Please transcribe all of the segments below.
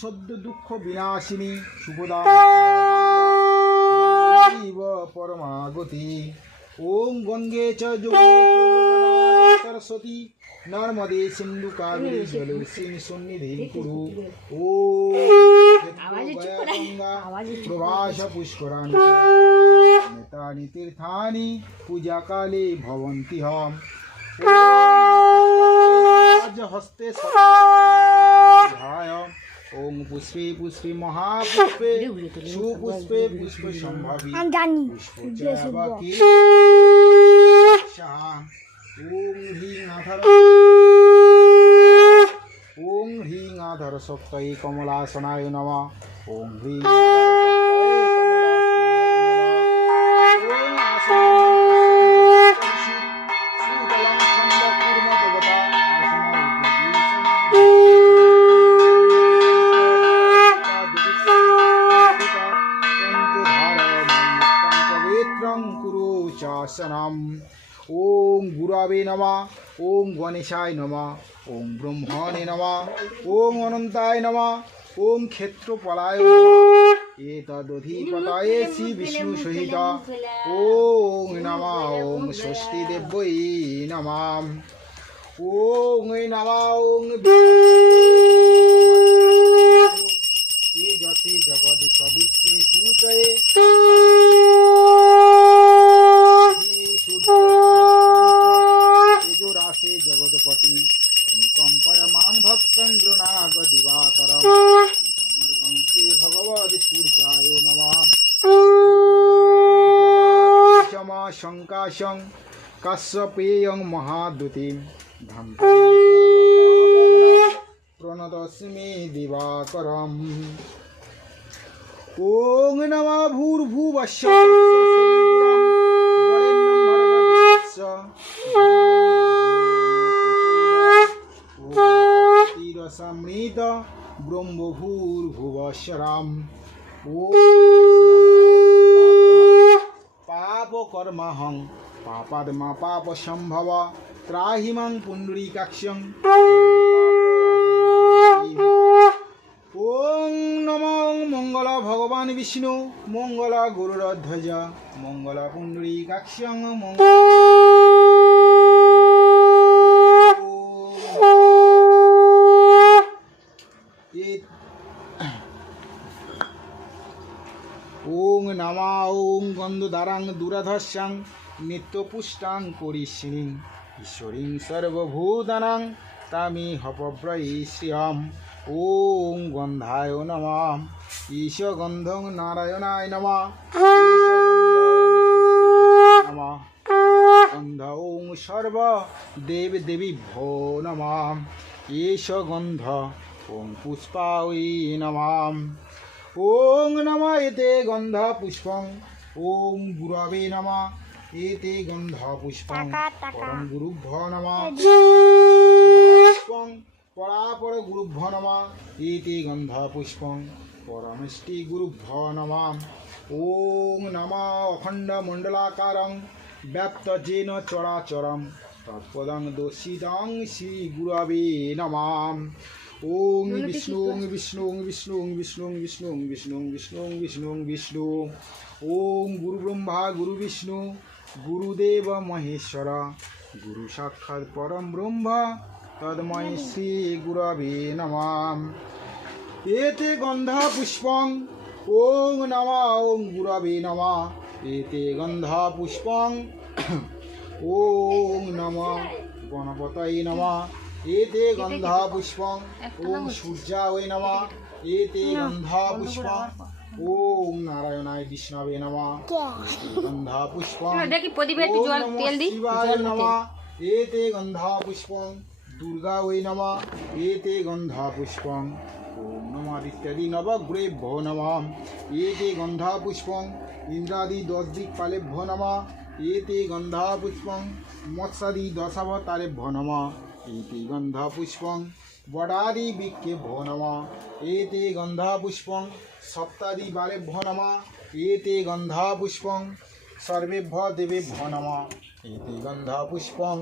সদ্য দুঃখ বিনাশিনী শুভদা পরমাগতি। ওম গঙ্গে চ যমুনে সরস্বতী নর্মদে সিন্ধু কাবেরী জলেস্মিন সন্নিধিং কুরু। ওম গঙ্গা প্রভাস পুষ্করাণি নেতানি তীর্থানি পূজা কালে ভবন্তি হম। হস্তে ওম পুষ্পে পুষ্পে মহাপুষ্পে সুপুষ্পে পুষ্প সম্ভাবী ওম হ্রিং আধর শক্তয়ে কমলাসনায় নমঃ। ওম হ্রিং ওম গুরবে নমঃ। ওম গণেশায় নমঃ। ওম ব্রহ্মণে নমঃ। ওম অনন্তায় নমঃ। ওম ক্ষেত্রপালায় এতদধিপতয়ে শ্রী বিষ্ণু সহিত। ওম নমঃ। ওম ষষ্ঠী দেব্যৈ নমঃ। ওম নমঃ। ওম যতে জগৎ সবিত্রে সূচয়ে তেজোরাশে জগৎপতি অনুকম্পয় মাং ভক্তং গৃণাগ দিবাকরম। ইদমর্গং শ্রী ভগবদ সূর্যায় নমঃ। সমা শঙ্কাশং কাশ্যপেয়ং মহাদুতিম প্রণতস্মি দিবাকরম। ওম নমঃ ভূর্ভুবস্য সমৃত ব্রহ্মভূর্ভুবস্বরাম। পাপ কর্মহং পাপাদ্মা পাপ সম্ভব ত্রাহি মাং পুণ্ডরীকাক্ষং। ওম নমঃ। মঙ্গল ভগবান বিষ্ণু মঙ্গল গরুড়ধ্বজ মঙ্গল পুণ্ডরীকাক্ষং ওং নমঃ। ওং গন্ধধারাং দুরাধস্যাং নিত্যপুষ্টাং করিষ্যিণীং ঈশ্বরীং সর্বভূতানাং তামি হপব্রয়িষ্যম। ওং গন্ধায় নমঃ। ঈশ গন্ধং নারায়ণায় নমঃ। গন্ধ ওং সর্ব দেব দেবীভ্যো নমঃ। ঈশ গন্ধ ওং পুষ্পায় নমঃ। ওং নমঃ। এতে গন্ধ পুষ্পং ওং গুরবে নমঃ। এতে গন্ধ পুষ্পং পরম গুরুভ্যো নমঃ। পুষ্পং পরাপর গুরুভ্যো নমঃ। এতে গন্ধ পুষ্পং পরমেষ্টি গুরুভ্যো নমঃ। ওং নমঃ। অখণ্ড মণ্ডলাকারং ব্যাপ্ত যেন চরাচরম তৎপদং দোষিতং শ্রী গুরবে নমঃ। ওং বিষ্ণু বিষ্ণু বিষ্ণু বিষ্ণু বিষ্ণু বিষ্ণু বিষ্ণু বিষ্ণু বিষ্ণু। ওং গুরু ব্রহ্মা গুরু বিষ্ণু গুরুদেব মহেশ্বর গুরু সাক্ষাৎ পরম ব্রহ্ম তন্ময় শ্রী গুরবে নমঃ। এতে গন্ধ পুষ্পং ওং নমঃ। ওং গুরবে নমঃ। এতে গন্ধ পুষ্পং ওং নমঃ গণপতয়ে নমঃ। এতে গন্ধ পুষ্পং ওং সূর্যায় নমঃ। এতে গন্ধ পুষ্পং ওং নারায়ণায় বিষ্ণবে নমঃ। গন্ধ পুষ্পং ওং শিবায় নমঃ। এতে গন্ধ পুষ্পং দুর্গায় নমঃ। এতে গন্ধ পুষ্পং ওং নমঃ ইত্যাদি নবগ্রহেভ্যো নমঃ। এতে গন্ধ পুষ্পং ইন্দ্রাদি 10 দিকপালেভ্যো নমঃ। এতে গন্ধ পুষ্পং মৎস্যাদি 10 অবতারেভ্যো নমঃ। এতে গন্ধ পুষ্পং বডাদি বৃক্ষেভ্যো নমঃ। এতে গন্ধ পুষ্পং সপ্তাদি বালেভ্যো নমঃ। এতে গন্ধ পুষ্পং সর্বেভ্যো দেবেভ্যো নমঃ। এতে গন্ধ পুষ্পং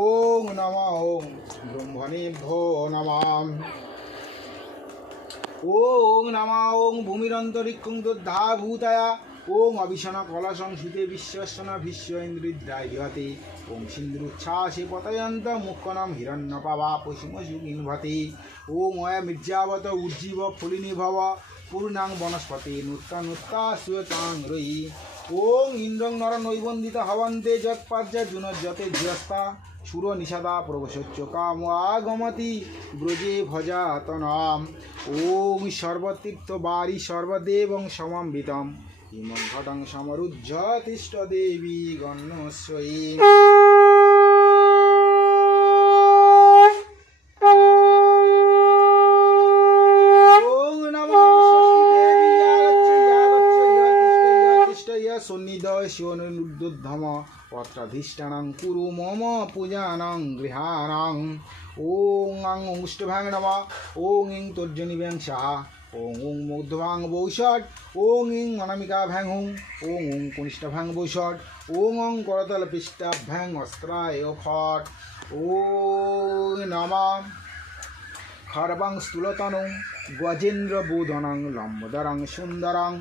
ওং নমঃ। ওং ব্রহ্মণেভ্যো নমঃ। ওং নমা ওং ভূমিরন্তরিক্ষং দোদ্ধা ভূতায়া ওং অভিশন কলসং সুতে বিশ্বসনা ভীষ্ম ইন্দ্রিদ্রায়তে ওং সিন্ধুচ্ছ্বাসে পতয়ন্ত মুখনম হিরণ্যপাবা পশুমসুগিনভতে ওং অয় মির্যাবত উজ্জীব ফলিনী ভব পূর্ণাং বনস্পতি নূত্তা সুয়তাং রয়ি ওং ইন্দ্রং নর নৈবন্দিত হবন্তে যৎপার্যা জুনজ্জতে ধিয়স্তা সুর নিষাদা প্রবশোচ্চ কাম আগমতি ব্রজে ভজাতনাম ওং সর্বতীর্থ বারি সর্বদেবং সমন্বিতম ইমং ঘটং সমরুজ্জ তিষ্ঠ দেবী গণ্যস্বয়ী সন্নিধয় শিবনুদ্ধম পত্রাধিষ্ঠানং কুরু মম পূজানং গৃহাণং ওং আং অঙ্গুষ্ঠভাং নমঃ ওং ইং তর্জনীভ্যাং স্বাহা ওং ওং মধ্যভাং বৌষট ওং ইং অনামিকাভ্যাং হুং ওং ওং কনিষ্ঠভাং বৌষট ওং ওং করতলপিষ্টাভ্যাং অস্ত্রায় ফট ওং নমঃ খর্বং স্থূলতনুং গজেন্দ্রবোধনং লম্বদরং সুন্দরং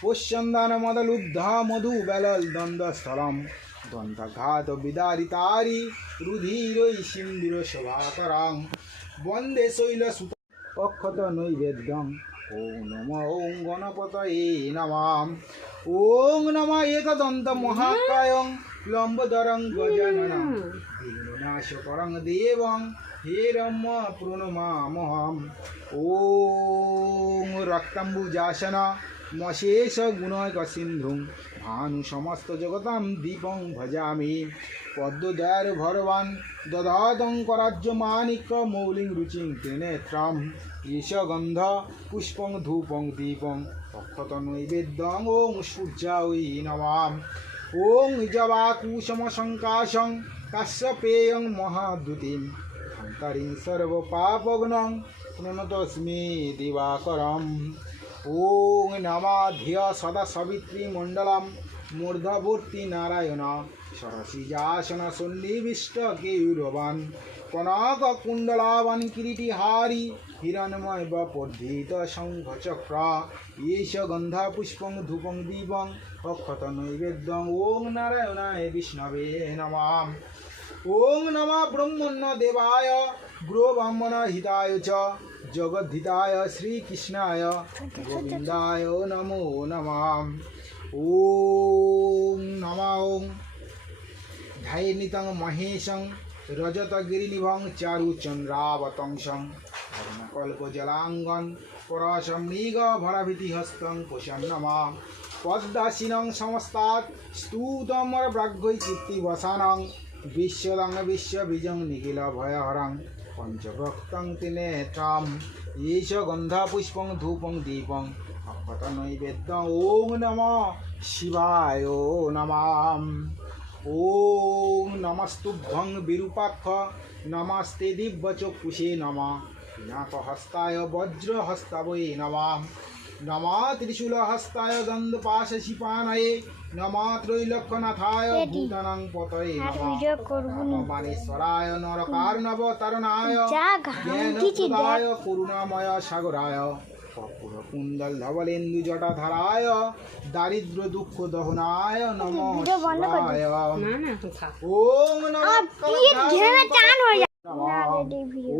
পুষ্যন্দনমদলুব্ধা মধুবেলল দ্বন্দ্বস্থলম দ্বন্দ্বঘাত বিদারিতারি রুধিরৈ সিন্দির শোভাকরং বন্দে শৈলসুত অক্ষত নৈবেদ্যং ওং নম ওং গণপতয়ে নমঃ ওং নম একদন্ত মহাকায়ং লম্বদরং গজাননং বিঘ্ননাশকরং দেবং হিরম্য প্রণমামহম ওং রক্তাম্বুজাসন মশেষ গুণয়ক সিন্ধুং ভানু সমস্ত জগতাম দীপং ভজামি পদ্মদয়ার ভরবান দদাদং করাজ্য মানিক্য মৌলিং রুচিং ত্রিনেত্রম ঈশ গন্ধ পুষ্পং ধূপং দীপং অক্ষত নৈবেদ্যং ওং সূর্যায় নমঃ ওং জবাকুশম সংকাশং কাশ্যপেয়ং মহাদ্যুতিম হন্তরিং সর্বপাপগ্নং প্রণতস্মি দিবাকরম ওং নমঃ ধিয় সদা সবিত্রী মণ্ডলম মূর্ধবর্তী নারায়ণ সরসিজাসন সন্নিবিষ্ট কেয়ুরবান কনক কুণ্ডলাবান কিরীটিহারি হিরণময় বপর্ধিত শঙ্খচক্র ঈশ গন্ধা পুষ্পং ধূপং দীপং অক্ষত নৈবেদ্যং ওং নারায়ণায় বিষ্ণবে নমঃ ওং নমঃ ব্রহ্মণ্য দেবায় গ্রো ব্রাহ্মণ হিতায় চ জগদ্ধিতায় শ্রীকৃষ্ণায় গোবিন্দায় নমো নমঃ ওং নমঃ ওং ধায়নিতং মহেশং রজতগিরিনিভং চারুচন্দ্রাবতংসং ধর্মকল্পজলাঙ্গন পরশমৃগ ভরভীতিহস্তং কুশং নমঃ পদ্মাসীনং সমস্তাৎ স্তূতমর ব্রাঘ্যৈ কীর্তিবসানং বিশ্বদং বিশ্ববীজং নিখিল ভয়হরং পঞ্চভক্তং ত্রিনেত্রম ঈশ গন্ধা পুষ্পং ধূপং দীপং অক্ষত নৈবেদ্যং ওং নমঃ শিবায় নমঃ ওং নমস্তুভ্যং বিরূপাক্ষ নমস্তে দিব্যচক্ষুষে নমঃ পিনাকহস্তায় বজ্রহস্তাবয়ে নমঃ নমঃ ত্রিশূলহস্তায় গন্ধপাশশিপানয়ে নমঃ ত্রৈলোক্যনাথায় ভূতানাং পতয়ে নমঃ বাণেশ্বরায় নরকার্ণবতরণায় জ্ঞানপ্রদায় করুণাময় সাগরায় কর্পূরকুণ্ডল ধবলেন্দু জটাধারায় দারিদ্র দুঃখ দহনায় নমঃ শিবায় ওং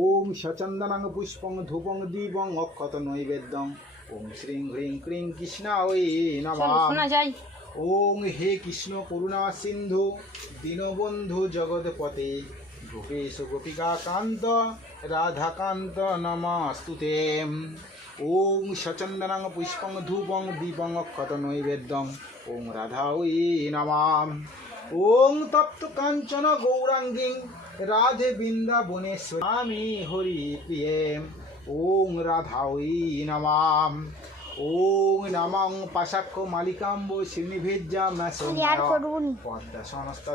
ওং সচন্দনং পুষ্পং ধূপং দীপং অক্ষত নৈবেদ্যং ওং শ্রীং হ্রিং ক্রিং কৃষ্ণায় নমঃ ওং হে কৃষ্ণ করুণা সিন্ধু দীনবন্ধু জগৎপতে গোপেশ গোপিকা কান্ত রাধাকান্ত নমস্তুতে ওং সচন্দনং পুষ্পং ধূপং দীপং অক্ষত নৈবেদ্যং ওং রাধায় নমঃ ওং তপ্ত কাঞ্চন গৌরাঙ্গীং রাধে বৃন্দাবনেশ্বরামি হরি প্রিয়ে ওং রাধায় নমঃ ওং নমঃ পাশাক্ষ মালিকাম্ব শ্রীনিভেজ্জা ম্যাসং পদ্মা সমস্ত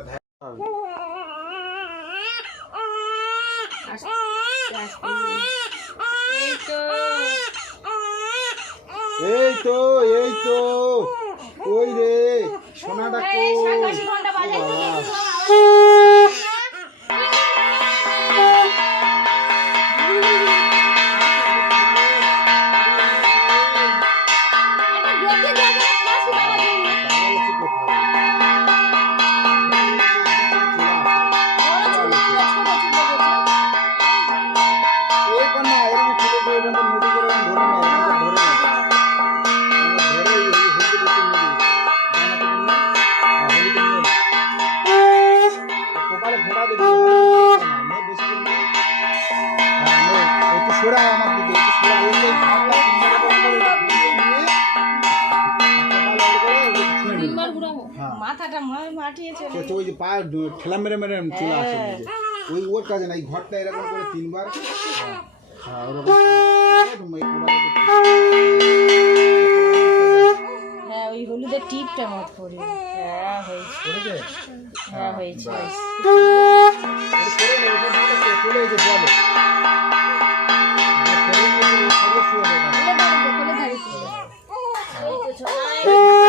এই তো কই রে সোনাটা কই এখানে মুড়ি করে ধরে না, ধরে না, ধরে এই হলুদ দিতে নেবে, জানাতে না, হলুদ নেবে, কপালে ফোঁটা দেবে, নে বেশি করে নে, নে, একটু সরা আমার দিকে, একটু সরা, এই যে ভাবটা তিনবার করে নিয়ে, কপালে করে ছুঁয়ে নেবে। মাথাটা মাটিয়েছে তো ওই যে পা ঠেলা মেরে মেরে চলে আসে নিজে। ওই ওর কাজে না, এই ঘরটা এরকম করে তিনবার, হ্যাঁ ওরকম হ্যাঁ ওই হলুদের টিপটা মত করি হ্যাঁ হয়েছে করেছে? হ্যাঁ হয়েছে চলে এসে বলো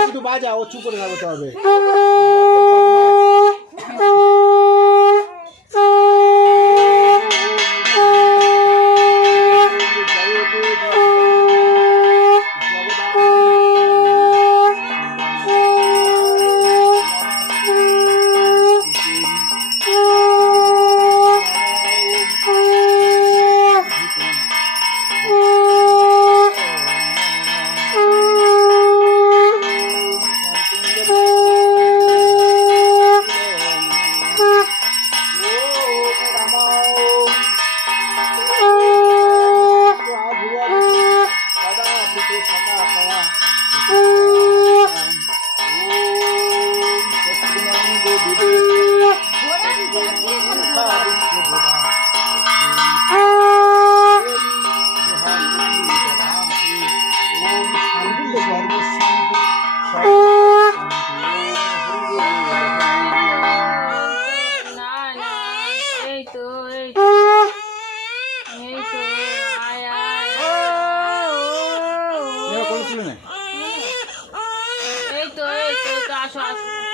একটু বাজা, ও চুপ করে থাকতে হবে। এই তো আসো আসো